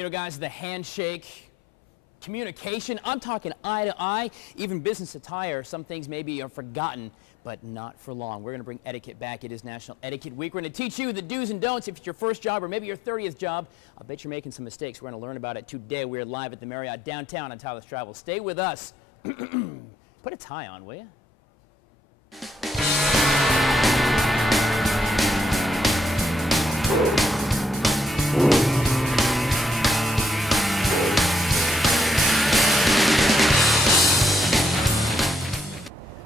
You know, guys, the handshake, communication, I'm talking eye to eye, even business attire. Some things maybe are forgotten, but not for long. We're going to bring etiquette back. It is National Etiquette Week. We're going to teach you the do's and don'ts if it's your first job or maybe your 30th job. I bet you're making some mistakes. We're going to learn about it today. We're live at the Marriott downtown on Tyler's Travel. Stay with us. Put a tie on, will you?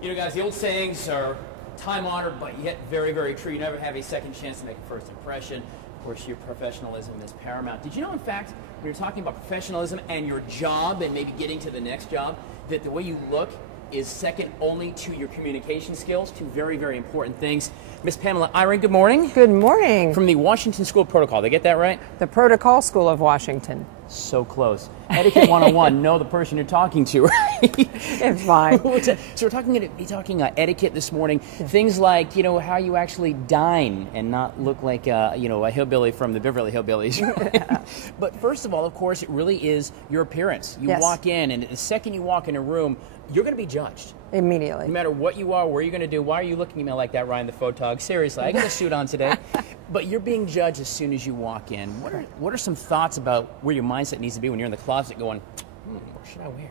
You know, guys, the old sayings are time-honored, but yet very, very true. You never have a second chance to make a first impression. Of course, your professionalism is paramount. Did you know, in fact, when you're talking about professionalism and your job and maybe getting to the next job, that the way you look is second only to your communication skills? Two very, very important things. Miss Pamela Eyring, good morning. Good morning. From the Washington School of Protocol. Did I get that right? The Protocol School of Washington. So close. Etiquette 101, know the person you're talking to, right? It's fine. So we're talking etiquette this morning. Yeah. Things like, you know, how you actually dine and not look like, you know, a hillbilly from the Beverly Hillbillies. Right? Yeah. But first of all, of course, it really is your appearance. You walk in, and the second you walk in a room, you're going to be judged. Immediately. No matter what you are, where you're going to do, why are you looking at me like that, Ryan the photog? Seriously, I got a suit on today. But you're being judged as soon as you walk in. What are some thoughts about where your mindset needs to be when you're in the closet going, what should I wear?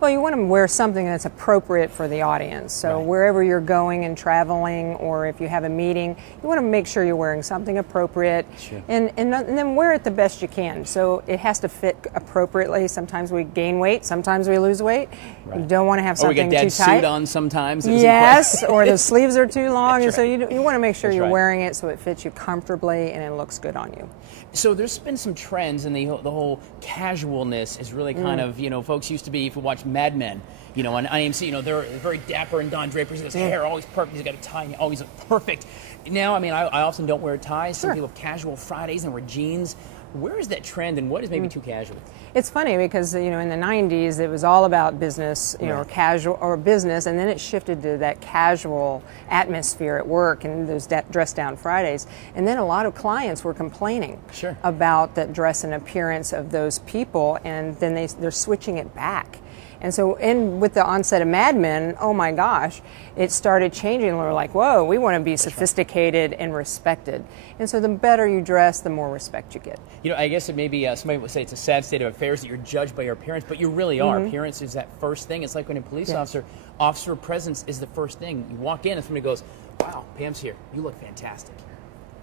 Well, you want to wear something that's appropriate for the audience. So wherever you're going and traveling, or if you have a meeting, you want to make sure you're wearing something appropriate. Sure. And then wear it the best you can. So it has to fit appropriately. Sometimes we gain weight, sometimes we lose weight. Right. You don't want to have something too tight. Or we get that suit on sometimes. Yes, or the sleeves are too long. And so you want to make sure you're wearing it so it fits you comfortably and it looks good on you. So there's been some trends, and the whole casualness is really kind of, you know, folks used to be, if you watch Mad Men, you know, on IMC, you know, they're very dapper, and Don Draper's his hair always perfect, he's got a tie, and always perfect. Now, I mean, I often don't wear ties. Some people have casual Fridays and wear jeans. Where is that trend, and what is maybe too casual? It's funny because, you know, in the 90s, it was all about business, you know, or casual or business, and then it shifted to that casual atmosphere at work and those dress down Fridays. And then a lot of clients were complaining about that dress and appearance of those people, and then they're switching it back. And so with the onset of Mad Men, oh my gosh, it started changing. We're like, whoa, we want to be sophisticated and respected. And so the better you dress, the more respect you get. You know, I guess it may be, somebody would say it's a sad state of affairs that you're judged by your appearance, but you really are. Appearance is that first thing. It's like when a police officer presence is the first thing. You walk in and somebody goes, wow, Pam's here. You look fantastic.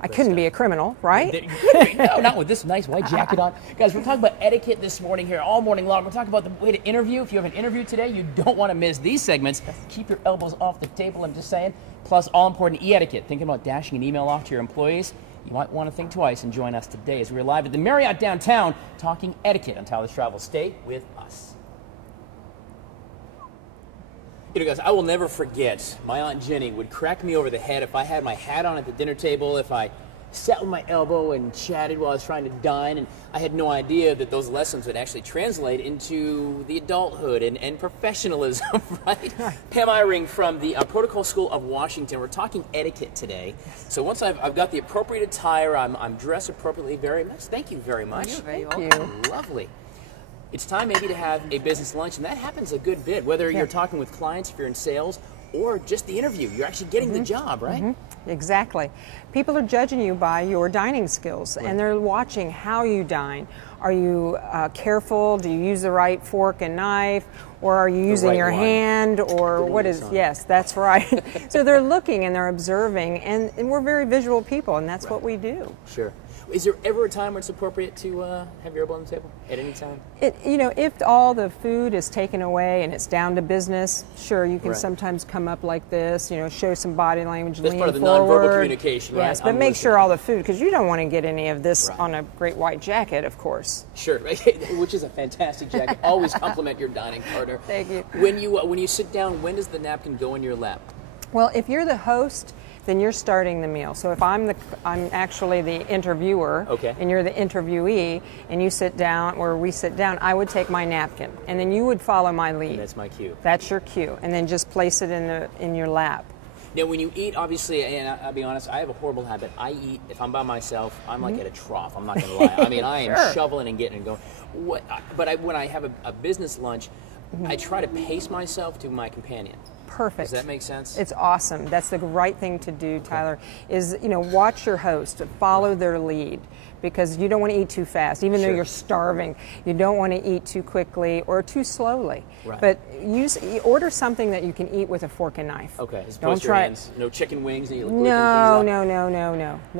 I couldn't be a criminal, right? No, not with this nice white jacket on. Guys, we're talking about etiquette this morning here, all morning long. We're talking about the way to interview. If you have an interview today, you don't want to miss these segments. Keep your elbows off the table, I'm just saying. Plus, all-important e-etiquette. Thinking about dashing an email off to your employees? You might want to think twice and join us today as we're live at the Marriott downtown talking etiquette on Tyler's Travel. Stay with us. You know, guys, I will never forget, my Aunt Jenny would crack me over the head if I had my hat on at the dinner table, if I sat with my elbow and chatted while I was trying to dine, and I had no idea that those lessons would actually translate into the adulthood and professionalism, right? Pam Eyring from the Protocol School of Washington. We're talking etiquette today. So once I've got the appropriate attire, I'm dressed appropriately, very much. Thank you very much. You're very welcome. Lovely. It's time maybe to have a business lunch, and that happens a good bit, whether you're talking with clients, if you're in sales, or just the interview. You're actually getting the job, right? Exactly. People are judging you by your dining skills, and they're watching how you dine. Are you careful? Do you use the right fork and knife? Or are you using your hand? Or what is, yes, that's right. So they're looking and they're observing, and we're very visual people, and that's what we do. Sure. Is there ever a time when it's appropriate to have your elbow on the table at any time? You know, if all the food is taken away and it's down to business, sure, you can sometimes come up like this, you know, show some body language, That's lean part of the forward. nonverbal communication, right? Yes, but make sure all the food, because you don't want to get any of this on a great white jacket, of course. Sure, which is a fantastic jacket. Always compliment your dining partner. Thank you. When you sit down, when does the napkin go in your lap? Well, if you're the host, then you're starting the meal. So if I'm actually the interviewer, and you're the interviewee, and you sit down, or we sit down, I would take my napkin, and then you would follow my lead. And that's my cue. That's your cue, and then just place it in your lap. Now, when you eat, obviously, and I'll be honest, I have a horrible habit. I eat, if I'm by myself, I'm like at a trough. I'm not going to lie. I mean, I am shoveling and getting and going. When I have a business lunch, I try to pace myself to my companion. Perfect. Does that make sense? It's awesome. That's the right thing to do, Tyler, is, watch your host, follow their lead, because you don't want to eat too fast, even though you're starving. You don't want to eat too quickly or too slowly. Right. But order something that you can eat with a fork and knife. Okay. Don't try no chicken wings. No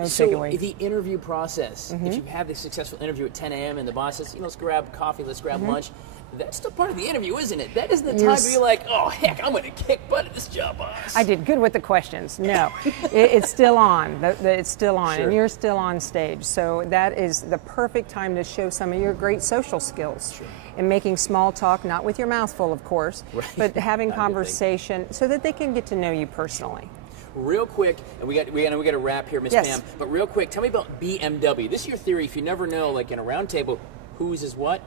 chicken wings. The interview process, if you have this successful interview at 10 a.m. and the boss says, let's grab coffee, let's grab lunch, that's still part of the interview, isn't it? That isn't the time where you're like, oh, heck, I'm going to kick butt at this job, boss. I did good with the questions. No, it's still on. It's still on, and you're still on stage. So that is the perfect time to show some of your great social skills. And making small talk, not with your mouth full, of course, but having conversation so that they can get to know you personally. Real quick, and we got to wrap here, Miss Pam, but real quick, tell me about BMW. This is your theory. If you never know, like in a round table, whose is what,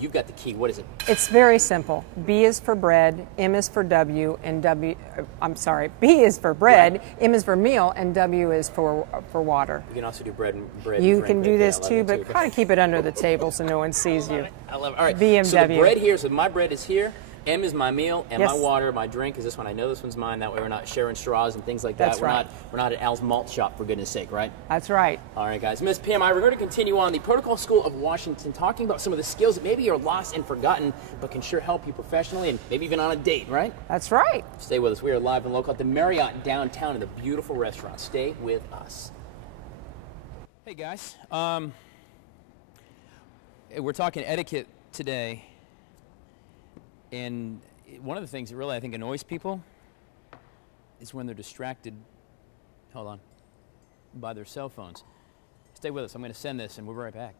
you've got the key. What is it? It's very simple. B is for bread, M is for W, and B is for bread, M is for meal, and W is for water. You can also do bread. You can do this too, but kind of keep it under the table so no one sees you. I love it. All right. BMW. So the bread here, so my bread is here. M is my meal, and my water, my drink is this one. I know this one's mine. That way we're not sharing straws and things like that. That's right. We're not at Al's Malt Shop, for goodness sake, right? That's right. All right, guys. Miss Pam, we're going to continue on the Protocol School of Washington, talking about some of the skills that maybe are lost and forgotten, but can sure help you professionally and maybe even on a date, right? That's right. Stay with us. We are live and local at the Marriott downtown in the beautiful restaurant. Stay with us. Hey, guys. We're talking etiquette today, and one of the things that really I think annoys people is when they're distracted, by their cell phones. Stay with us. I'm going to send this, and we'll be right back.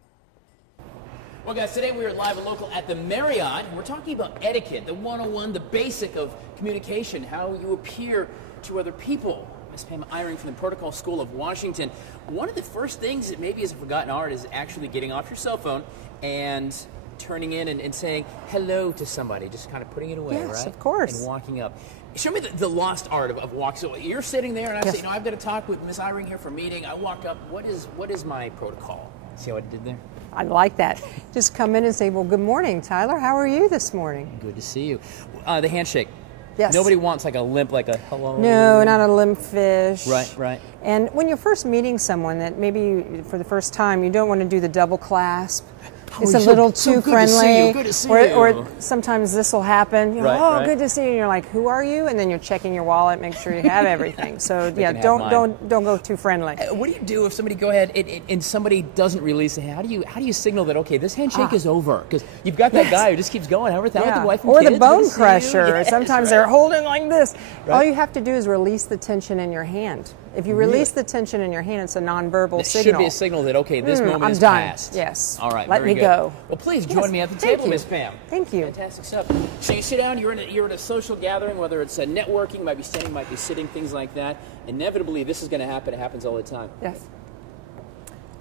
Well, guys, today we are live and local at the Marriott. We're talking about etiquette, the 101, the basic of communication, how you appear to other people. Ms. Pam Eyring from the Protocol School of Washington. One of the first things that maybe is a forgotten art is actually getting off your cell phone and turning in and saying hello to somebody, just kind of putting it away, right? Yes, of course. And walking up. Show me the lost art of walk. So you're sitting there, and I say, I've got to talk with Miss Eyring here for a meeting. I walk up. What is my protocol? See what I did there? I like that. Just come in and say, well, good morning, Tyler. How are you this morning? Good to see you. The handshake. Yes. Nobody wants like a limp, like a hello. No, not a limp fish. Right. And when you're first meeting someone that maybe for the first time, you don't want to do the double clasp. It's a little too friendly. Good to see you. Or sometimes this will happen. Good to see you. And you're like, who are you? And then you're checking your wallet, make sure you have everything. So don't go too friendly. What do you do if somebody go ahead and somebody doesn't release the hand? How do you signal that this handshake is over? Because you've got that guy who just keeps going. With the wife and or kids, the bone crusher. Sometimes they're holding like this. Right. All you have to do is release the tension in your hand. If you release the tension in your hand, it's a nonverbal signal. It should be a signal that, this moment is past. I'm done. Yes. All right, Let me go. Well, please join me at the table, Miss Pam. Thank you. Fantastic stuff. So you sit down, you're in a social gathering, whether it's a networking, you might be standing, might be sitting, things like that. Inevitably, this is going to happen. It happens all the time. Yes.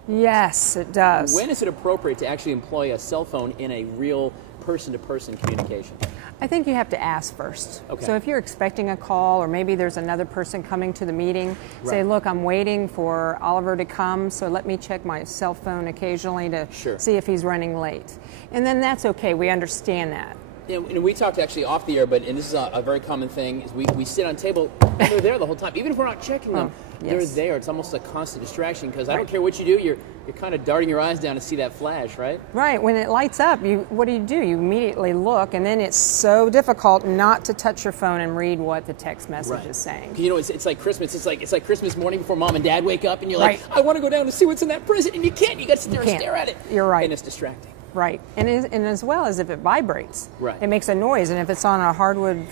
Yes, it does. When is it appropriate to actually employ a cell phone in a real person-to-person communication? I think you have to ask first. Okay. So if you're expecting a call, or maybe there's another person coming to the meeting, say, look, I'm waiting for Oliver to come, so let me check my cell phone occasionally to see if he's running late. And then that's okay. We understand that. And we talked actually off the air, and this is a very common thing, is we sit on table, and they're there the whole time. Even if we're not checking them, they're there. It's almost a constant distraction, because I don't care what you do, you're kind of darting your eyes down to see that flash, right? Right. When it lights up, what do? You immediately look, and then it's so difficult not to touch your phone and read what the text message is saying. It's like Christmas. It's like Christmas morning before Mom and Dad wake up, and you're like, I want to go down and see what's in that present, and you can't. You got to sit there and stare at it. You're right. And it's distracting. Right, and as well as if it vibrates, it makes a noise, and if it's on a hardwood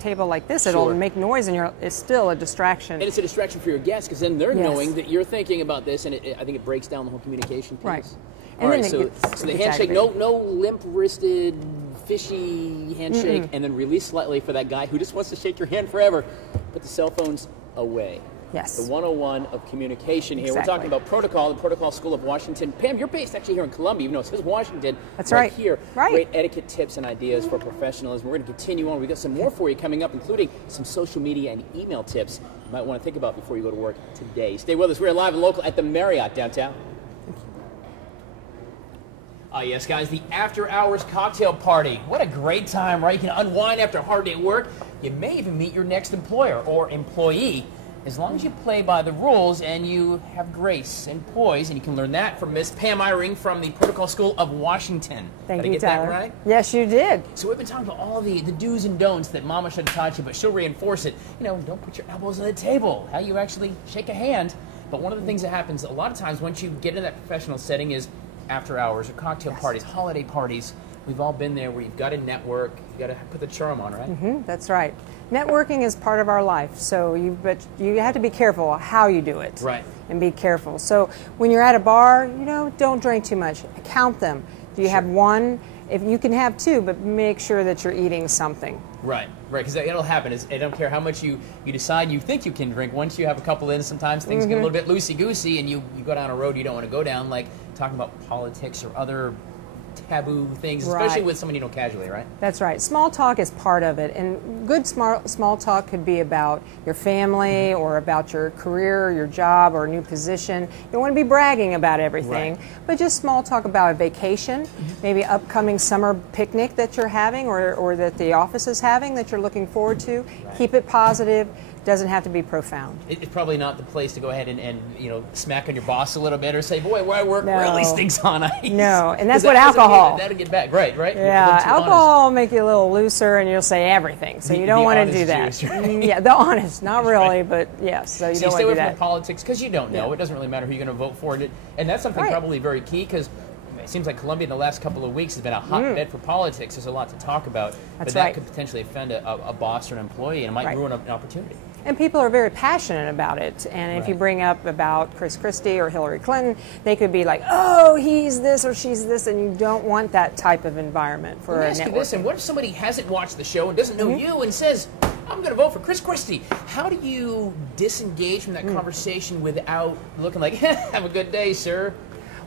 table like this, it'll make noise, and it's still a distraction. And it's a distraction for your guests, because then they're knowing that you're thinking about this, and I think it breaks down the whole communication piece. Right. All right, so the handshake, no limp-wristed, fishy handshake, and then release slightly for that guy who just wants to shake your hand forever. Put the cell phones away. Yes. The 101 of communication here. Exactly. We're talking about protocol, the Protocol School of Washington. Pam, you're based actually here in Columbia, even though it says Washington. That's right. Here. Right. Great etiquette tips and ideas for professionalism. We're going to continue on. We've got some more for you coming up, including some social media and email tips you might want to think about before you go to work today. Stay with us. We're live and local at the Marriott downtown. Oh, yes, guys, the after-hours cocktail party. What a great time, right? You can unwind after a hard day at work. You may even meet your next employer or employee, as long as you play by the rules and you have grace and poise, and you can learn that from Miss Pam Eyring from the Protocol School of Washington. Thank Did you, I get Tyler. that right? Yes, you did. So we've been talking about all the do's and don'ts that Mama should have taught you, but she'll reinforce it. You know, don't put your elbows on the table, how you actually shake a hand. But one of the things that happens a lot of times once you get in that professional setting is after hours or cocktail parties, holiday parties. We've all been there where you've got to network, you've got to put the charm on, right? Mm-hmm, that's right. Networking is part of our life, so you have to be careful how you do it. Right. And be careful. So when you're at a bar, you know, don't drink too much. Count them. Do you have one? If you can have two, but make sure that you're eating something. Right, because it'll happen. I don't care how much you decide you think you can drink. Once you have a couple in, sometimes things get a little bit loosey-goosey, and you go down a road you don't want to go down, like talking about politics or other taboo things, especially with someone you know casually, right? That's right. Small talk is part of it, and good small talk could be about your family or about your career, your job, or a new position. You don't want to be bragging about everything, but just small talk about a vacation, maybe upcoming summer picnic that you're having or that the office is having that you're looking forward to. Keep it positive. Doesn't have to be profound. It's probably not the place to go ahead and you know, smack on your boss a little bit or say, boy, where I work really stinks on ice. No, and that's what alcohol. That'll get back, right? Yeah, alcohol will make you a little looser and you'll say everything. So you don't want to do that. Juice, right? Yeah, the honest, not really, but yes. So you don't want to do that. Stay away from the politics because you don't know. It doesn't really matter who you're going to vote for. And that's something probably very key because it seems like Columbia in the last couple of weeks has been a hotbed for politics. There's a lot to talk about. But that could potentially offend a boss or an employee and it might ruin an opportunity. And people are very passionate about it. And if you bring up about Chris Christie or Hillary Clinton, they could be like, oh, he's this or she's this, and you don't want that type of environment for a network. Listen, what if somebody hasn't watched the show and doesn't know you and says, I'm going to vote for Chris Christie? How do you disengage from that conversation without looking like, have a good day, sir?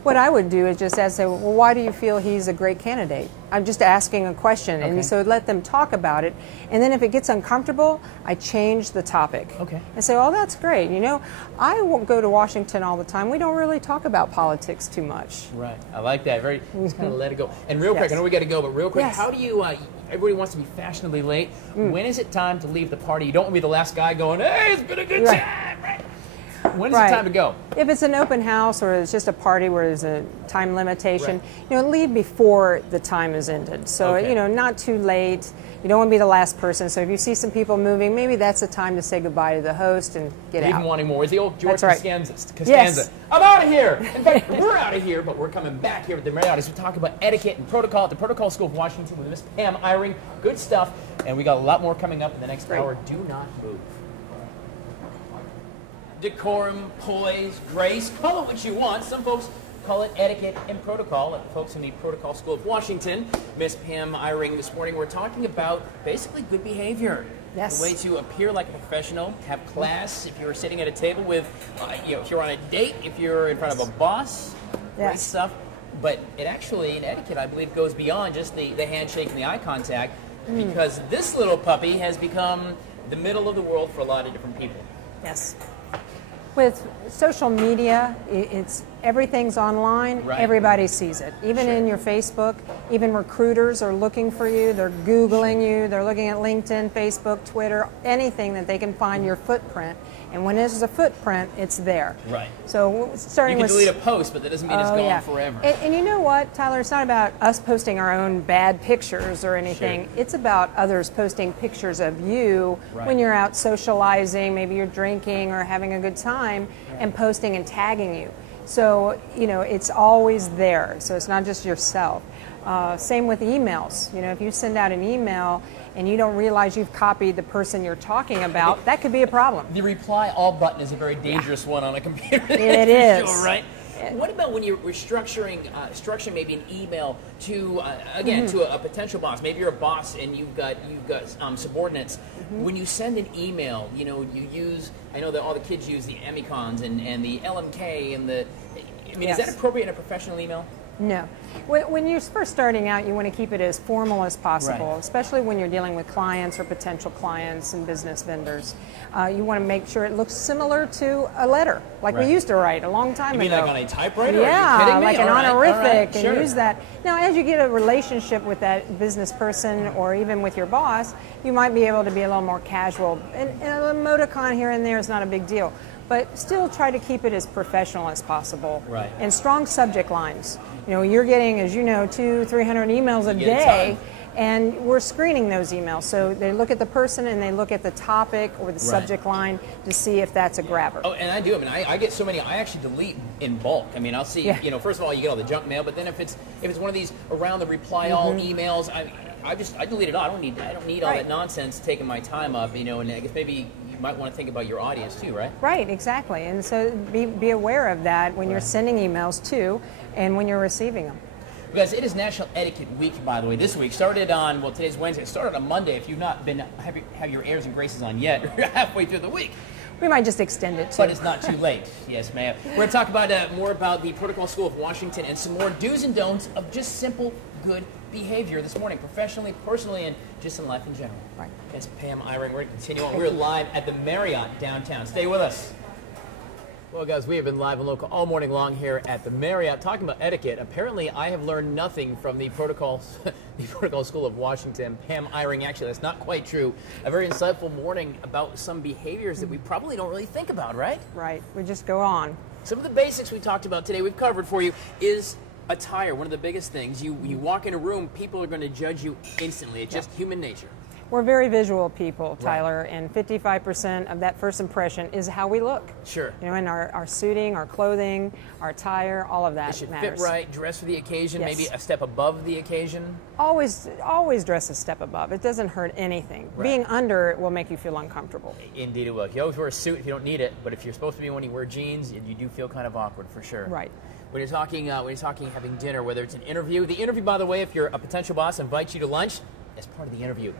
What I would do is just ask, well, why do you feel he's a great candidate? I'm just asking a question, and so let them talk about it. And then if it gets uncomfortable, I change the topic. And say, oh, that's great. You know, I won't go to Washington all the time. We don't really talk about politics too much. Right. I like that. Just kind of let it go. And real quick, I know we got to go, but real quick, how do you? Everybody wants to be fashionably late. When is it time to leave the party? You don't want to be the last guy going, hey, it's been a good time, right? When is it time to go? If it's an open house or it's just a party where there's a time limitation, you know, leave before the time is ended. So, you know, not too late. You don't want to be the last person. So if you see some people moving, maybe that's the time to say goodbye to the host and get out. Even wanting more. It's the old George Costanza. Yes. I'm out of here. In fact, we're out of here, but we're coming back here at the Marriott as we talk about etiquette and protocol at the Protocol School of Washington with Miss Pam Eyring. Good stuff. And we got a lot more coming up in the next hour. Do not move. Decorum, poise, grace, call it what you want. Some folks call it etiquette and protocol, like the folks in the Protocol School of Washington. Miss Pam Eyring, this morning we're talking about basically good behavior. Yes. The way to appear like a professional, have class, if you're sitting at a table with, you know, if you're on a date, if you're in front of a boss, great stuff. But it actually, in etiquette, I believe, goes beyond just the handshake and the eye contact, because this little puppy has become the middle of the world for a lot of different people. Yes. With social media, everything's online. Everybody sees it. Even in your Facebook, even recruiters are looking for you. They're Googling you. They're looking at LinkedIn, Facebook, Twitter, anything that they can find your footprint. And when there's a footprint, it's there. Right. So starting with... You can delete a post, but that doesn't mean it's gone forever. And you know what, Tyler? It's not about us posting our own bad pictures or anything. It's about others posting pictures of you when you're out socializing, maybe you're drinking or having a good time, and posting and tagging you. So, you know, it's always there. So it's not just yourself. Same with emails. You know, if you send out an email and you don't realize you've copied the person you're talking about, that could be a problem. The reply all button is a very dangerous one on a computer. It is. Sure, right? What about when you're structuring maybe an email to again to a potential boss? Maybe you're a boss and you've got subordinates. When you send an email, you know, you use, I know that all the kids use the Emicons and the LMK and the. I mean, is that appropriate in a professional email? No. When you're first starting out, you want to keep it as formal as possible, especially when you're dealing with clients or potential clients and business vendors. You want to make sure it looks similar to a letter, like we used to write a long time ago. You mean like on a typewriter? Yeah, Are you kidding me? like an honorific, and sure. use that. Now, as you get a relationship with that business person or even with your boss, you might be able to be a little more casual. And a emoticon here and there is not a big deal. But still try to keep it as professional as possible. Right. And strong subject lines. You know, you're getting, as you know, 200-300 emails a day, and we're screening those emails. So they look at the person and they look at the topic or the subject line to see if that's a grabber. Oh, and I do. I mean, I get so many. I actually delete in bulk. I mean, I'll see. You know, first of all, you get all the junk mail, but then if it's one of these around the reply all emails, I delete it all. I don't need all that nonsense taking my time up. You know, and I guess maybe you might want to think about your audience too, right? Right, exactly. And so be aware of that when you're sending emails too, and when you're receiving them. Guys, it is National Etiquette Week, by the way. This week started on, well, today's Wednesday. It started on Monday. If you've not been have your airs and graces on yet, you're halfway through the week. We might just extend it too. But it's not too late. Yes, ma'am. We're going to talk about more about the Protocol School of Washington and some more do's and don'ts of just simple good behavior this morning, professionally, personally, and just in life in general. Right. Yes, Pam Eyring, we're going to continue on. We're live at the Marriott downtown. Stay with us. Well, guys, we have been live and local all morning long here at the Marriott talking about etiquette. Apparently, I have learned nothing from the Protocol School of Washington. Pam Eyring, actually, that's not quite true. A very insightful morning about some behaviors that we probably don't really think about, right? Right. We just go on. Some of the basics we talked about today, we've covered for you, is attire. One of the biggest things. You walk in a room, people are going to judge you instantly. It's just human nature. We're very visual people, Tyler, and 55% of that first impression is how we look. Sure. You know, in our suiting, our clothing, our attire, all of that It should matters. fit right, dress for the occasion, Yes. maybe a step above the occasion. Always dress a step above. It doesn't hurt anything. Right. Being under it will make you feel uncomfortable. Indeed it will. You always wear a suit if you don't need it, but if you're supposed to be when you wear jeans, you do feel kind of awkward for sure. Right. When you're talking having dinner, whether it's an interview. The interview, by the way, if you're a potential boss invites you to lunch, as part of the interview.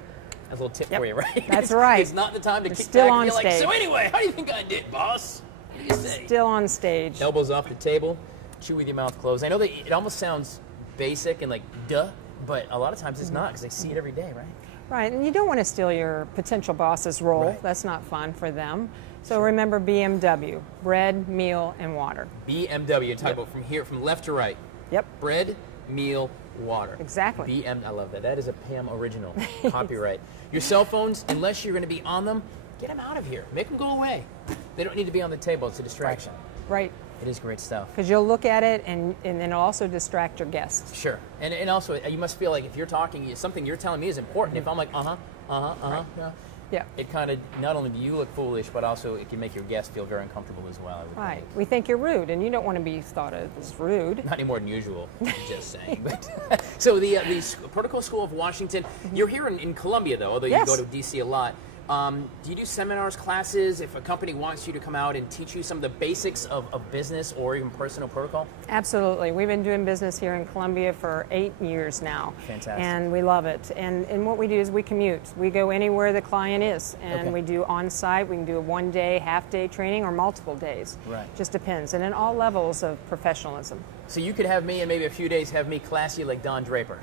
That's a little tip for you, right? That's right. It's not the time to kick still back on and be like, stage. so anyway, how do you think I did, boss? What do you say? Still on stage. Elbows off the table, chew with your mouth closed. I know that it almost sounds basic and like, duh, but a lot of times it's not because they see it every day, right? Right, and you don't want to steal your potential boss's role. Right. That's not fun for them. So remember BMW, bread, meal, and water. BMW, type of from left to right. Yep. Bread, meal, water. Exactly. I love that. That is a Pam original. Copyright. Your cell phones, unless you're going to be on them, get them out of here. Make them go away. They don't need to be on the table. It's a distraction. Right. It is great stuff. Because you'll look at it and then it'll also distract your guests. Sure. And also, you must feel like if you're talking, something you're telling me is important. If I'm like, Yeah. it kind of, not only do you look foolish, but also it can make your guests feel very uncomfortable as well, I would Right. think. We think you're rude, and you don't want to be thought of as rude. Not any more than usual, just saying. But, so the Protocol School of Washington, you're here in Columbia, though, although Yes. you go to D.C. a lot. Do you do seminars, classes, if a company wants you to come out and teach you some of the basics of business or even personal protocol? Absolutely. We've been doing business here in Columbia for 8 years now. Fantastic. And we love it. And what we do is we commute. We go anywhere the client is. And we do on-site. We can do a one-day, half-day training or multiple days. Right. Just depends. And in all levels of professionalism. So you could have me in maybe a few days, have me class you like Don Draper.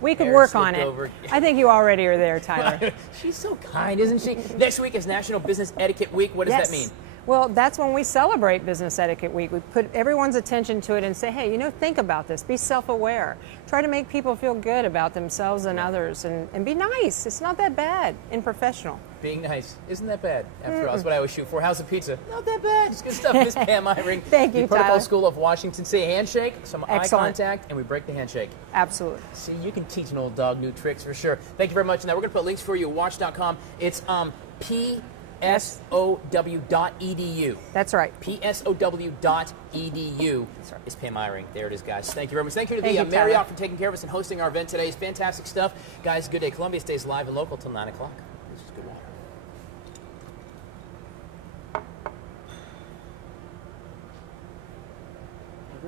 We could Hair work on slicked it. over. I think you already are there, Tyler. She's so kind, isn't she? Next week is National Business Etiquette Week. What does that mean? Well, that's when we celebrate Business Etiquette Week. We put everyone's attention to it and say, hey, think about this. Be self-aware. Try to make people feel good about themselves and others. And be nice. It's not that bad and professional. Being nice isn't that bad. After all, that's what I always shoot for. How's the pizza? Not that bad. It's good stuff. Miss Pam Eyring. Thank you, the Protocol Tyler. School of Washington. Say a handshake, some Excellent. eye contact, and we break the handshake. Absolutely. See, you can teach an old dog new tricks for sure. Thank you very much. Now we're going to put links for you at watch.com. It's psow.edu. That's right. psow.edu. That's right. It's Pam Eyring. There it is, guys. Thank you very much. Thank you to Thank the you, Marriott Tyler. for taking care of us and hosting our event today. It's fantastic stuff. Guys, good day. Columbia stays live and local till 9 o'clock.